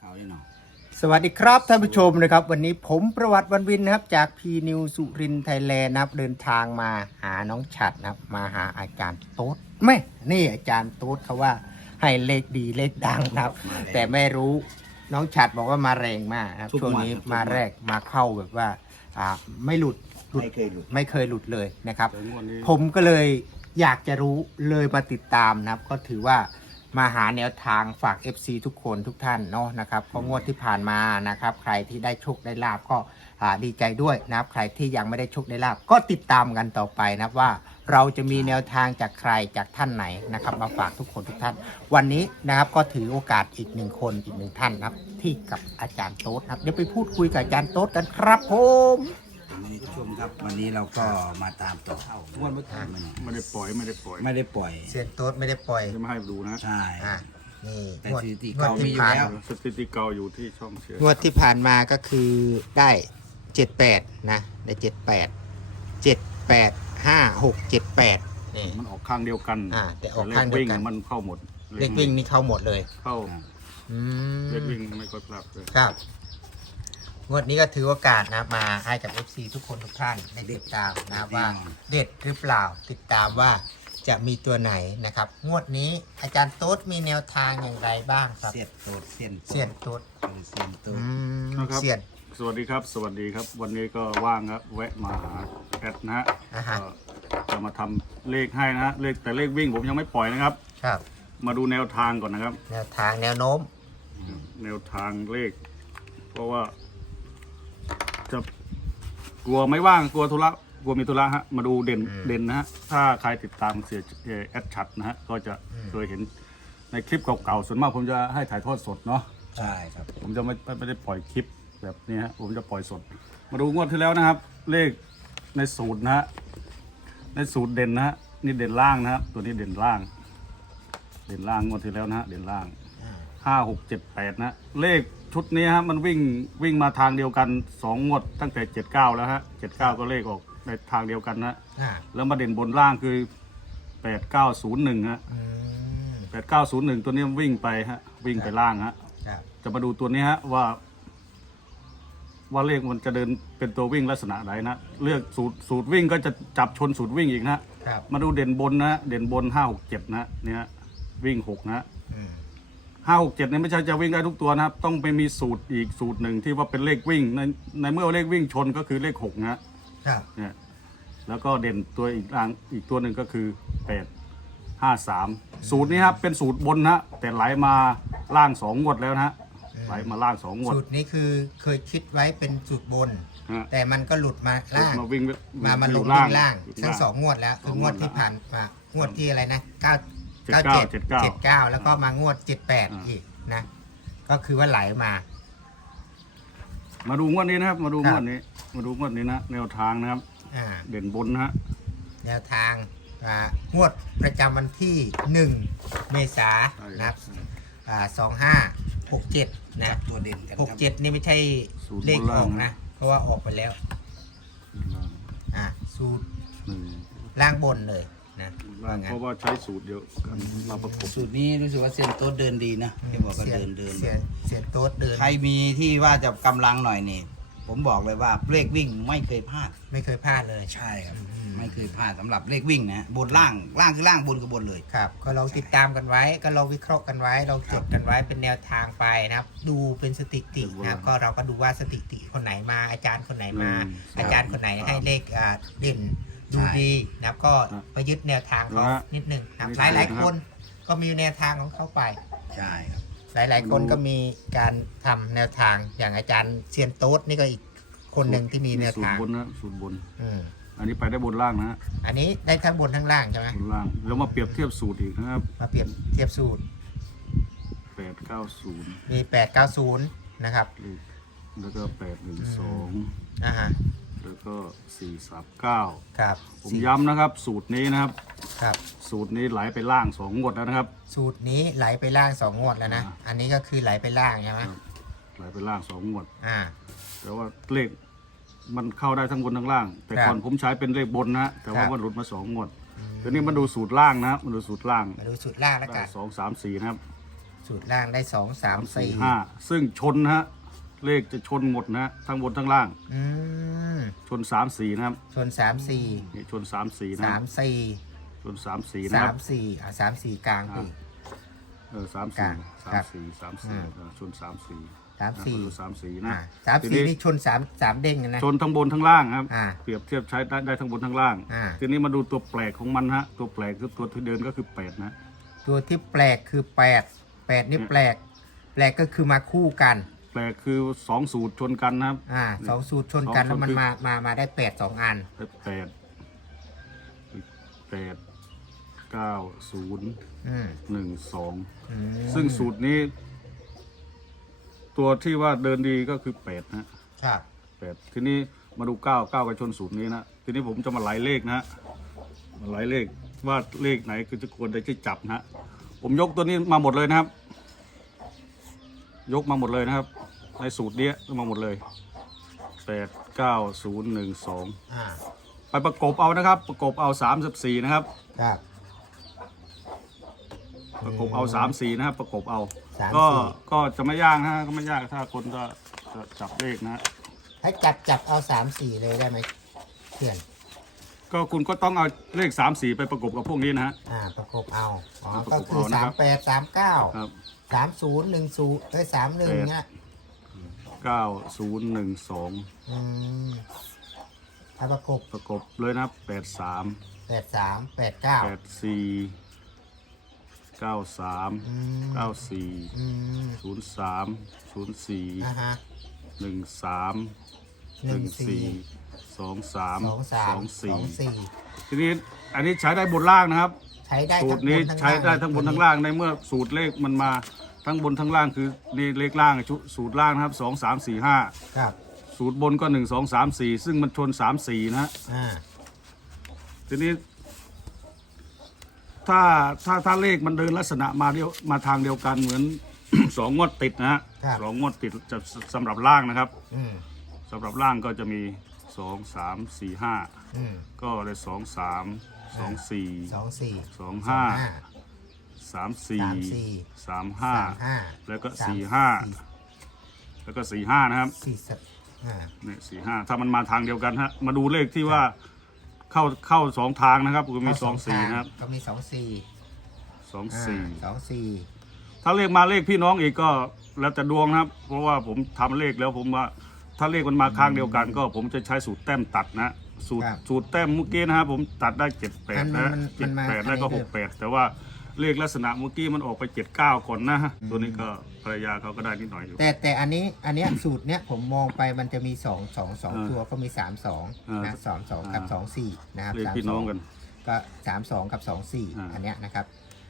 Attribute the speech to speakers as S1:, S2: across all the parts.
S1: เอาแน่นอน
S2: สวัสดีครับท่านผู้ชมนะครับวันนี้ผมประวัติวันวินนะครับจากพีนิวสุรินทร์ไทยแลนด์นะครับเดินทางมาหาน้องฉัดนะครับมาหาอาจารย์โต๊ดไม่นี่อาจารย์โต๊ดเขาว่าให้เลขดีเลขดังนะครับแต่ไม่รู้น้องฉัดบอกว่ามาแรงมากนะครับช่วงนี้มาแรกมาเข้าแบบว่าไม่หลุด
S1: ไม่เคยหลุด
S2: เลยนะครับผมก็เลยอยากจะรู้เลยมาติดตามนะครับก็ถือว่ามาหาแนวทางฝาก FC ทุกคนทุกท่านเนาะนะครับเพราะงวดที่ผ่านมานะครับใครที่ได้โชคได้ลาบก็ดีใจด้วยนะครับใครที่ยังไม่ได้โชคได้ลาบก็ติดตามกันต่อไปนะครับว่าเราจะมีแนวทางจากใครจากท่านไหนนะครับมาฝากทุกคนทุกท่าน วันนี้นะครับก็ถือโอกาสอีกหนึ่งคนอีกหนึ่งท่านนะครับที่กับอาจารย์โต๊ดครับเดี๋ยวไปพูดคุยกับอาจารย์โต๊ดกันครับผม
S1: ท่านผู้ชมครับวันนี้เราก็มาตามต่อวันเมื่อคืน
S3: ไม่ได้ปล่อย
S2: เสียโต๊ดไม่ได้ปล่อย
S3: จะมาให้ดูนะ
S1: ใช่
S2: นี่
S1: แต่สถิติเก่ามีอยู่แล้ว
S3: สถิติเก่าอยู่ที่ช่องเชียร์
S2: งวดที่ผ่านมาก็คือได้78นะได้78 นี่
S3: มันออกข้างเดียวกัน
S2: แต่ออกข้างเดียวกัน
S3: มันเข้าหมด
S2: เลขวิ่งนี่เข้าหมดเลย
S3: เข้าเลขวิ่งไม่ค่อยพลาดเลย
S2: ครับงวดนี้ก็ถือโอกาสนะมาให้กับ FC ทุกคนทุกท่านได้ติดตามนะว่าเด็ดหรือเปล่าติดตามว่าจะมีตัวไหนนะครับงวดนี้อาจารย์โต๊ดมีแนวทางอย่างไรบ้างครับ
S1: เสียนโต๊ด
S2: เสียนโต๊ด
S3: นะครับสวัสดีครับวันนี้ก็ว่างครับแวะมาหาแอดนะฮะจะมาทำเลขให้นะฮะแต่เลขวิ่งผมยังไม่ปล่อยนะครับ
S2: ครับ
S3: มาดูแนวทางก่อนนะครับ
S2: แนวทางแนวโน้ม
S3: แนวทางเลขเพราะว่าจะกลัวไม่ว่างกลัวธุระกลัวมีธุระฮะมาดูเด่นนะฮะถ้าใครติดตามเสียแอดชัดนะฮะก็จะเคยเห็นในคลิปเก่าๆส่วนมากผมจะให้ถ่ายทอดสดเนาะ
S1: ใช่ครับ
S3: ผมจะไม่ได้ปล่อยคลิปแบบนี้ฮะผมจะปล่อยสดมาดูงวดที่แล้วนะครับเลขในสูตรนะฮะในสูตรเด่นนะฮะนี่เด่นล่างนะฮะตัวนี้เด่นล่างงวดที่แล้วนะฮะเด่นล่าง5 6 7 8นะเลขชุดนี้ฮะมันวิ่งมาทางเดียวกัน2งวดตั้งแต่79แล้วฮะ79ก็เลขออกในทางเดียวกันนะแล้วมาเด่นบนล่างคือ8901ฮะ8901ตัวนี้วิ่งไปฮะวิ่งไปล่างฮะจะมาดูตัวนี้ฮะว่าเลขมันจะเดินเป็นตัววิ่งลักษณะไหนนะเลือกสูตรวิ่งก็จะจับชนสูตรวิ่งอีกนะมาดูเด่นบนนะเด่นบน5 6 7นะเนี่ยวิ่ง6นะ5 6 7เนี่ยไม่ใช่จะวิ่งได้ทุกตัวนะครับต้องไปมีสูตรอีกสูตรหนึ่งที่ว่าเป็นเลขวิ่งในเมื่อเลขวิ่งชนก็คือเลข6นะเนี่ยแล้วก็เด่นตัวอีกตัวหนึ่งก็คือ8 5 3สูตรนี้ครับเป็นสูตรบนนะแต่ไหลมาล่าง2งวดแล้วนะไหลมาล่าง2งวด
S2: สูตรนี้คือเคยคิดไว้เป็นสูตรบนแต่มันก็หลุดมาล่าง
S3: มาวิ่ง
S2: มาลงวิ่งล่างทั้ง2งวดแล้วคืองวดที่ผ่านมางวดที่อะไรนะ79แล้วก็มางวด78อีกนะก็คือว่าไหล
S3: มาดูงวดนี้นะครับมาดูงวดนี้นะแนวทางนะครับเด่นบนนะฮะ
S2: แนวทางงวดประจำวันที่1เมษายนนะครับ2567นะ
S1: ตัวเด่นกัน
S2: 67นี่ไม่ใช่เลขออกนะเพราะว่าออกไปแล้วสูตรล่างบนเลยนะ
S3: เพราะว่าใช้สูตรเดียวกันมาประกบ
S1: สูตรนี้รู้สึกว่าเซียนโต๊ดเดินดีนะที่บอกว่าเดิน
S2: เสียนโต๊ดเดิน
S1: ใครมีที่ว่าจะกำลังหน่อยนี่ผมบอกเลยว่าเลขวิ่งไม่เคยพลาด
S2: เลย
S1: ใช่ครับไม่เคยพลาดสำหรับเลขวิ่งนะบนล่างคือล่างบนกับบนเลย
S2: ครับก็เราติดตามกันไว้ก็เราวิเคราะห์กันไว้เราจดกันไว้เป็นแนวทางไปนะครับดูเป็นสถิตินะครับก็เราก็ดูว่าสถิติคนไหนมาอาจารย์คนไหนมาอาจารย์คนไหนให้เลขเด่นดูดีนะครับก็ไปยึดแนวทางเขานิดนึงนะหลายคนก็มีแนวทางของเขาไป
S1: ใช่ครับ
S2: หลายคนก็มีการทำแนวทางอย่างอาจารย์เซียนโต๊ดนี่ก็อีกคนหนึ่งที่มีแนวทาง
S3: สูตรบนนะสูตรบนอันนี้ไปได้บนล่างนะ
S2: อันนี้ได้ทั้งบนทั้งล่างใช่ไหม
S3: บนล่างแล้วมาเปรียบเทียบสูตรอีกนะครับ
S2: มาเปรียบเทียบสูตร
S3: 890
S2: มี890นะครับ
S3: แล้วก็812แล้วก็439
S2: ครับ
S3: ผมย้ำนะครับสูตรนี้นะครับ
S2: ครับ
S3: สูตรนี้ไหลไปล่าง2งวดแล้วนะครับ
S2: สูตรนี้ไหลไปล่าง2งวดแล้วนะอันนี้ก็คือไหลไปล่างใช่ไหม
S3: ไหลไปล่าง2งวดแต่ว่าเลขมันเข้าได้ทั้งบนทั้งล่างแต่ก่อนผมใช้เป็นเลขบนนะแต่ว่ามันหลุดมา2งวดทีนี้มาดูสูตรล่างนะมาดูสูตรล่าง
S2: แล้วกัน
S3: 2 3 4นะครับ
S2: สูตรล่างได้2 3 4
S3: 5ซึ่งชนนะฮะเลขจะชนหมดนะฮะทั้งบนทั้งล่าง
S2: อืม
S3: ชน3 4นะครับ
S2: ชน3 4
S3: นี่ชน3 4นะ
S2: 3 4
S3: ชน3 4นะครับ
S2: 3 43 4กลางไป
S3: 3
S2: กลาง
S3: 4
S2: ครับ
S3: 3 4 3 4ชน3 4
S2: 3 4
S3: 3 4นะ
S2: 3 4นี่ชน3เด้งนะ
S3: ชนทั้งบนทั้งล่างครับ
S2: อ่า
S3: เปรียบเทียบใช้ได้ทั้งบนทั้งล่าง
S2: อ่า
S3: ทีนี้มาดูตัวแปลกของมันฮะตัวแปลกคือตัวที่เดินก็คือ8นะ
S2: ตัวที่แปลกคือ8นี่แปลกก็คือมาคู่กัน
S3: แปลกคือ2สูตรชนกันนะครับ
S2: สองสูตรชนกันแล้วมันมาได้8 2อัน
S3: 8 9 0
S2: อืม
S3: 1 2
S2: อืม
S3: ซึ่งสูตรนี้ ตัวที่ว่าเดินดีก็คือ8นะครับ 8ทีนี้มาดู9กับชนสูตรนี้นะทีนี้ผมจะมาไล่เลขนะฮะมาไล่เลขว่าเลขไหนคือจะควรได้ที่จับนะฮะผมยกตัวนี้มาหมดเลยนะครับ ยกมาหมดเลยนะครับ ในสูตรนี้มาหมดเลย8 9 0 1 2
S2: อ่า
S3: ไปประกบเอานะครับ ประกบเอา34นะครับ
S2: ครับ
S3: ประกบเอา34นะครับ ประกบเอา
S2: 34
S3: ก็จะไม่ยากนะฮะก็ไม่ยากถ้าคนจะจับเลขนะฮะ
S2: ให้จับเอา3 4เลยได้ไหมเพื่อน
S3: ก็คุณก็ต้องเอาเลข34ไปประกบกับพวกนี้นะฮะ
S2: ประกบเอา
S3: ประก
S2: ก็
S3: บ
S2: คือ
S3: เอานะครับ
S2: 38 39
S3: ครับ
S2: 30 1031เนี่ย
S3: 9012
S2: อืมถ้าประกบ
S3: ประกบเลยนะครับ83
S2: 83 89
S3: 84 93
S2: อืม
S3: 94
S2: อืม
S3: 03 04
S2: ฮะ
S3: 13 14 23 24 ทีนี้อันนี้ใช้ได้บนล่างนะครับ
S2: ใช้ได้
S3: สู
S2: ทั้
S3: ต
S2: ง
S3: รนี้
S2: บนทั้ง
S3: ใช้ได้ทั้งบนทั้งล่างในเมื่อสูตรเลขมันมาทั้งบนทั้งล่างคือนี่เลขล่างสูตรล่างนะครับ2 3 4 5
S2: ครับ
S3: สูตรบนก็1 2 3 4ซึ่งมันชน3 4นะฮะ
S2: อ่า
S3: ทีนี้ถ้าเลขมันเดินลักษณะมาทางเดียวกันเหมือน 2 งวดติดนะฮะ
S2: ครับ
S3: 2 งวดติดจะสำหรับล่างนะครับ
S2: อืม
S3: สำหรับล่างก็จะมี2 3 4 5
S2: อืม
S3: ก็เลย2 3 2 4
S2: 2 4
S3: 2 5 3 4 3 5
S2: 5
S3: แล้วก็4 5แล้วก็4 5นะครับ
S2: 4สับ
S3: เนี่ย4 5ถ้ามันมาทางเดียวกันฮะมาดูเลขที่ว่าเข้า2 ทางนะครับก็มี2 4นะครับ
S2: ก็มี2 4
S3: 2 4
S2: 2 4
S3: ถ้าเลขมาเลขพี่น้องอีกก็แล้วแต่ดวงนะครับ เพราะว่าผมทำเลขแล้วผมว่าถ้าเลขมันมาข้างเดียวกัน ก็ผมจะใช้สูตรแต้มตัดนะสูตรแต้มเมื่อกี้นะครับผมตัดได้7 8นะ7 8แล้วก็6 8แต่ว่าเลขลักษณะเมื่อกี้มันออกไป7 9ก่อนนะตัวนี้ก็ภรรยาเขาก็ได้นิดหน่อยอยู่
S2: แต่อันนี้สูตรเนี้ยผมมองไปมันจะมี2 ตัวก็มี3 2นะ2 กับ2 4นะครับ
S3: เลขพี่น้องกัน
S2: ก็3 2 กับ2 4อันเนี้ยนะครับ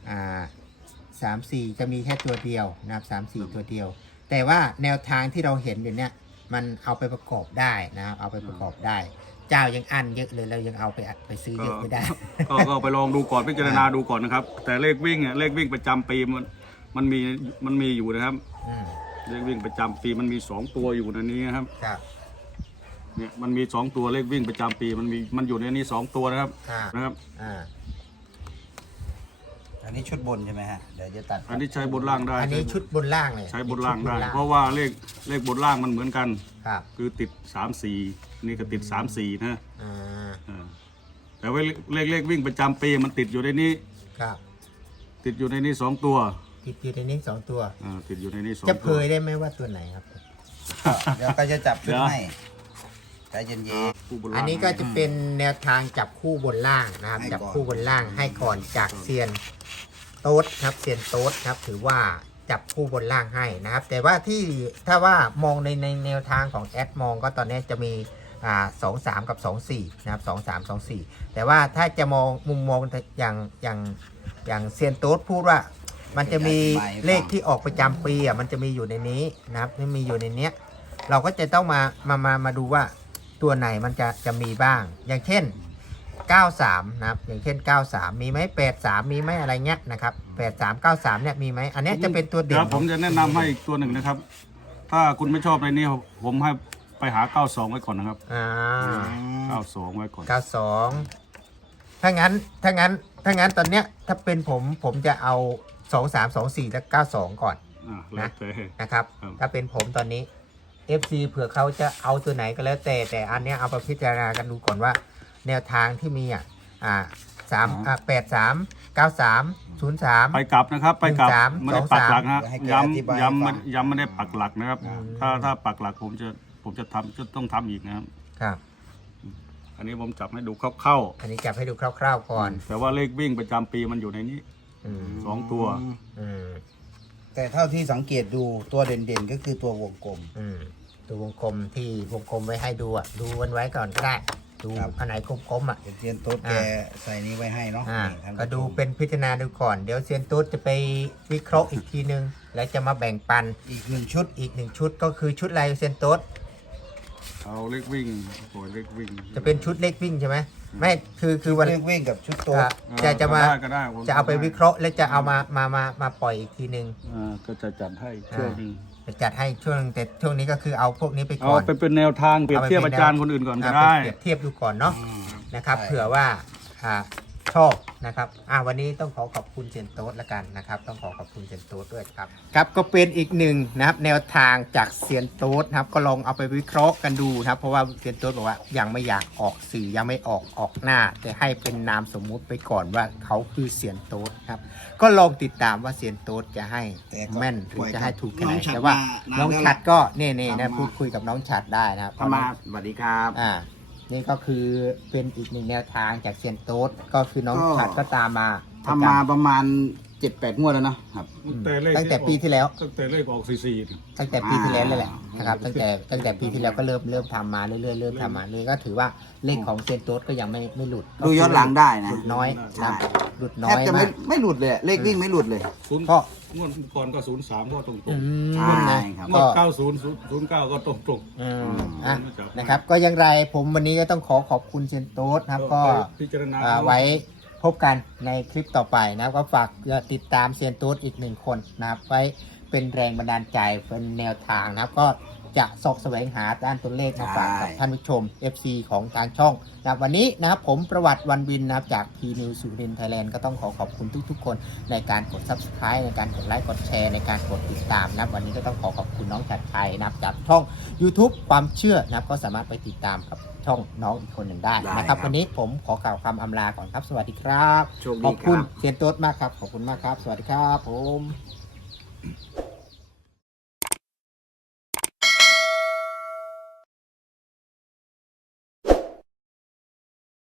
S2: 3 4จะมีแค่ตัวเดียวนะครับ3 4ตัวเดียว แต่ว่าแนวทางที่เราเห็นอยู่เนี้ยมันเอาไปประกอบได้นะครับเอาไปประกอบได้ เจ้ายังอันเยอะเลยเรายังเอาไปซื้อเยอะไม่ได้
S3: ก็ไปลองดูก่อนพิจารณาดูก่อนนะครับ แต่เลขวิ่งเลขวิ่งประจำปีมันมีอยู่นะครับ เลขวิ่งประจำปีมันมี2 ตัวอยู่ในนี้นะครับ
S2: ครับ
S3: เนี่ยมันมี2 ตัวเลขวิ่งประจำปีมันอยู่ในนี้2 ตัวนะครับนะครับ
S1: อันนี้ชุดบนใช่ไหมฮะเดี๋ยวจะตัด
S3: อันนี้ใช้บนล่างได้
S2: อันนี้ชุดบนล่างเลย
S3: ใช้บนล่างได้ เพราะว่าเลขบนล่างมันเหมือนกัน
S2: ครับ
S3: คือติด3 4นี่ก็ติด3 4นะ
S2: อ่า
S3: แต่ว่าเลขวิ่งประจำปีมันติดอยู่ในนี้
S2: ครับ
S3: ติดอยู่ในนี้2 ตัว
S2: ติดอยู่ในนี้2 ตัว
S3: ติดอยู่ในนี้2
S2: จะ
S3: ตัว
S2: เผยได้ไหมว่าตัวไหนครับ
S1: เดี๋ยวก็จะจับชุดให้ใจเย็น
S3: ผู้บน
S2: อั
S3: ล่าน ง
S2: นี้ก็จะเป็นแนวทางจับคู่บนล่างนะครับ
S1: ให้ก่อน
S2: จับคู่บนล่างให้ก่อนจากเซียนโต๊ดครับเซียนโต๊ดครับถือว่าจับคู่บนล่างให้นะครับ แต่ว่าถ้าว่ามองในแนวทางของแอดมองก็ตอนนี้จะมี2 3 กับ 2 4นะครับ2 3 2 4แต่ว่าถ้าจะมองมุมมองอย่างเซียนโต๊ดพูดว่า มันจะมีเลขที่ออกประจำปีมันจะมีอยู่ในนี้นะครับที่มีอยู่ในเนี้ยเราก็จะต้องมาดูว่าตัวไหนมันจะมีบ้าง อย่างเช่น 93 นะครับอย่างเช่น 93 มีไหม83 มีไหมอะไรเงี้ยนะครับ83 93เนี่ยมีไหมอันนี้จะเป็นตัวเด่
S3: เดี๋ย
S2: น
S3: วผมจะแนะนำให้อีกตัวหนึ่งนะครับ ถ้าคุณไม่ชอบในนี้ผมให้ไปหา92ไว้ก่อนนะครับ 92ไว้ก่อน
S2: 92ถ้างั้นตอนเนี้ยถ้าเป็นผมจะเอา 2324และ92ก่อน
S3: แล้วแต่
S2: นะครับ
S3: ครับ
S2: ถ้าเป็นผมตอนนี้ FC เผื่อเขาจะเอาตัวไหนก็แล้วแต่อันเนี้ยเอาไปพิจารณากันดูก่อนว่า แนวทางที่มี839303
S3: ไปกลับนะครับ ไปกลับ
S2: 13
S3: ไม่ได้ปักหลักนะ
S1: ให้แก
S3: ย้
S1: อธิบาย
S3: ำ
S1: ให้
S3: ย้ำ
S1: ฟั
S3: ไม่
S1: ง
S3: ย้ำไม่ได้ปักหลักนะครับ
S2: อืม
S3: ถ้าปักหลักผมจะต้องทำอีกนะครับ
S2: ครับ
S3: อันนี้ผมจับให้ดูเข้า
S2: อันนี้จับให้ดูคร่าวๆก่อน
S3: แต่ว่าเลขวิ่งประจำปีมันอยู่ในนี้
S2: อืม
S3: 2 ตัว
S2: อืม
S1: แต่เท่าที่สังเกตดูตัวเด่นๆก็คือตัววงกลม
S2: ตัววงกลมที่วงกลมไว้ให้ดูดูมันไว้ก่อนก็ได้ ดู
S1: ครับ
S2: อันไหนกลมๆ
S1: เดี๋ยวเซียนโต๊ดแกใส่นี้ไว้ให้เนาะนี่ท่านผู้ชม
S2: ก็ดูเป็นพิจารณาดูก่อน เดี๋ยวเซียนตุ๊ดจะไปวิเคราะห์อีกทีนึง แล้วจะมาแบ่งปัน
S1: อีกหนึ่งชุด
S2: อีกหนึ่งชุดก็คือชุดอะไรเซียนตุ๊ด
S3: เอาเลขวิ่งโอ้ยเลขวิ่ง
S2: จะเป็นชุดเล็กวิ่งใช่ไหมไม่คือวัน
S1: เรื่องวิ่งกับชุดโต๊ด
S2: จะมา
S3: ก็ได้ผม
S2: จะเอาไปวิเคราะห์แล้วจะเอามาปล่อยอีกทีนึง
S3: ก็จะจัดให้ช่วงหนึง
S2: จะจัดให้ช่วงแต่ช่วงนี้ก็คือเอาพวกนี้ไป
S3: เอา
S2: ก่อน
S3: ไปเป็นแนวทางเปรียบเทียบอาจารย์คนอื่นก่อนก็ได้
S2: เปรียบเทียบดูก่อนเนาะ นะครับ
S1: ใช่
S2: เผื่อว่าชอบนะครับวันนี้ต้องขอขอบคุณเซียนโต๊ดละกันนะครับต้องขอขอบคุณเซียนโต๊ดด้วยครับครับก็เป็นอีกหนึ่งนะครับแนวทางจากเซียนโต๊ดนะครับก็ลองเอาไปวิเคราะห์กันดูนะครับเพราะว่าเซียนโต๊ดบอกว่ายังไม่อยากออกสื่อยังไม่ออกหน้า แต่ให้เป็นนามสมมุติไปก่อนว่าเขาคือเซียนโต๊ดครับก็ลองติดตามว่าเซียนโต๊ดจะให้แม่นหรือจะให้ถูกแค่ไหนแต่ว่าน้องฉัดก็นี่นะพูดคุยกับน้องฉัดได้นะครับ
S1: ทำมาสวัสดีครับ
S2: นี่ก็คือเป็นอีกหนึ่งแนวทางจากเซียนโต๊ดก็คือน้องฉัดก็ตามมา
S1: ทำมาประมาณ 7-8 งวดแล้วเนาะครับ
S2: ตั้งแต่ปีที่แล้ว
S3: ตั้งแต่เลขออก44
S2: ตั้งแต่ปีที่แล้วเลยแหละนะครับตั้งแต่ปีที่แล้วก็เริ่มทำมาเรื่อยๆเริ่มทำมาเลยก็ถือว่าเลขของเซียนโต๊ดก็ยังไม่หลุด
S1: ดูย้อนหลังได้นะ
S2: หลุดน้อยนะหลุดน้
S1: แท
S2: อบ ย
S1: จะ
S2: มาก
S1: ไม่หลุดเลยเลขวิ่งไม่หลุดเลย
S2: ก็
S3: งวดก่อนก็03ก็ตรง
S1: ใช่
S2: นะครับ
S3: ๆงว
S2: ก็
S3: ด90 09ก็ตรง
S2: นะครับก็อย่างไรผมวันนี้ก็ต้องขอบคุณเซียนโต๊ดนะครับ
S3: ๆ
S2: ก็
S3: พิจารณา
S2: ไว้พบกันในคลิปต่อไปนะครับก็ฝากติดตามเซียนตูดอีกหนึ่งคนนะครับไว้เป็นแรงบันดาลใจเป็นแนวทางนะครับก็จะสอบแสวงหาด้านตัวเลขมาฝากกับท่านผู้ชม FC ของทางช่องนะครับวันนี้นะครับผมประวัติวันวินนะครับจาก P News สุรินทร์ไทยแลนด์ก็ต้องขอบคุณทุกๆคนในการกด Subscribe ในการกดไลค์กดแชร์ในการกดติดตามนะครับวันนี้ก็ต้องขอบคุณน้องชัดชัยนะครับจากช่อง YouTube ความเชื่อนะครับก็สามารถไปติดตามกับช่องน้องอีกคนหนึ่งได้นะครับวันนี้ผมขอกล่าวคำอำลาก่อนครับสวัสดีครับ
S1: โชคดี
S2: ขอบ
S1: ค
S2: คุณ
S1: รับ
S2: เซียนโต๊ดมากครับขอบคุณมากครับ สวัสดีครับผม